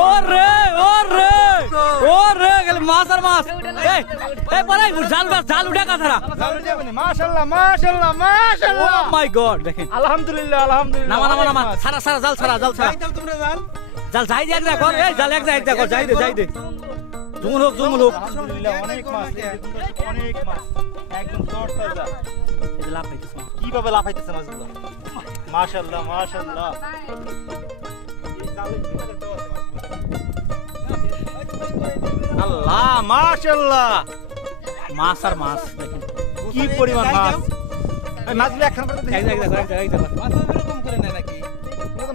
ও রে ও রে গেল মাছ আর মাছ। এই এই পলাই জাল গাছ জাল উঠা কাছাড়া মাশাআল্লাহ মাশাআল্লাহ ও মাই গড দেখেন। আলহামদুলিল্লাহ আলহামদুলিল্লাহ। নামা নামা নামা। সারা সারা জাল সারা জাল সারা জাল। যাই দে এক জায়গা এই জাল এক জায়গা যাই দে যাই দে। জুমুল হোক জুমুল হোক। আলহামদুলিল্লাহ অনেক মাছ অনেক মাছ একদম তরতাজা এই মাছ কীভাবে লাফাইতেছে মাছগুলো? মাশাআল্লাহ মাশাআল্লাহ। আল্লাহ মাশাআল্লাহ। মাছ আর মাছ দেখেন কি পরিমাণ মাছ। মাছগুলো একখান করে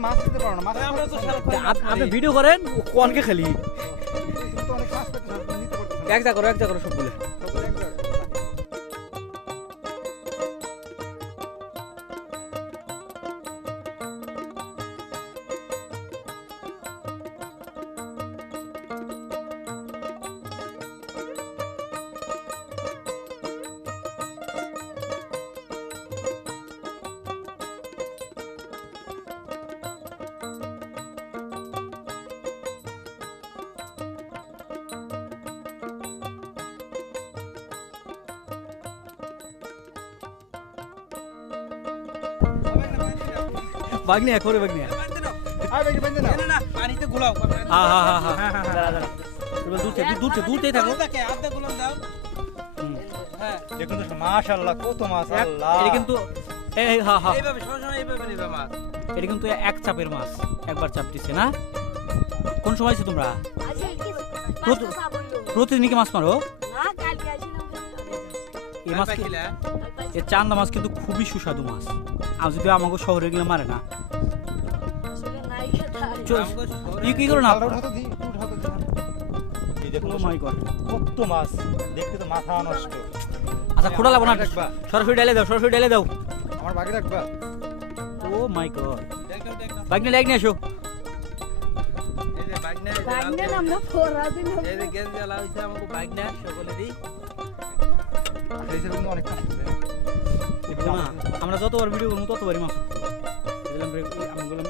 মাছ দিতে পারো না মাছ আমরা তো আপনি ভিডিও করেন কোনকে খেলি? এক জায়গা করো এক জায়গা করো সবগুলো। থেকে দূর থেকে দূর থেকে থাকো। দেখুন তো মাশাআল্লাহ কত এটা কিন্তু এই এই, এইভাবে সবসময় এইভাবে নিবে মাছ। এটা কিন্তু এক চাপের মাছ একবার চাপ দিচ্ছে না? কোন সময় আছো তোমরা? প্রত- প্রতিদিনই কি মাছ মারো? এই মাছ কি- এই চান্দা মাছ কিন্তু খুবই সুস্বাদু মাছ। আর যদি আমাকে শহরে গেলে মারে না। ই কি করো না দি দি কত মাছ দেখতে তো মাথা নষ্ট। আচ্ছা খোলা লাগবো না। সরাসরি ডালে দাও সরাসরি ডালে দাও। আমার বাকি রাখবা। Oh my god. বাইক নিয়ে ডাইক নিয়ে এসো এই যে বাইক না এই যে গ্যাস জ্বালা হইছে আমাকে বাইক না সকলেরই। এই আমরা যতবার ভিডিও করব ততবারই মাছ আমি বললাম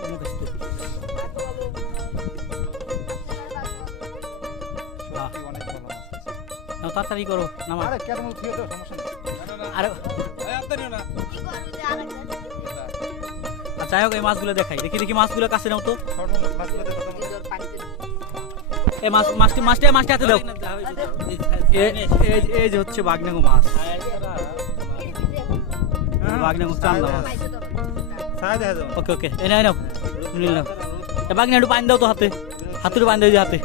তাড়াতাড়ি করো নামা আর যাই হোক এই মাছগুলো দেখাই দেখি দেখি মাছগুলো কাছে নাও তো এই মাছ মাছটি মাছটা মাছটি হাতে দাও। এই- যে হচ্ছে বাগনাগো মাছ। বাগনাগো চান্দা মাছ। ওকে ওকে। এ নাও নাও। নিল নাও। এ বাগনা একটু পানি দাও তো হাতে। হাতে একটু পানি দাও হাতে।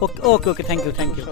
Okay okay okay. Thank you thank you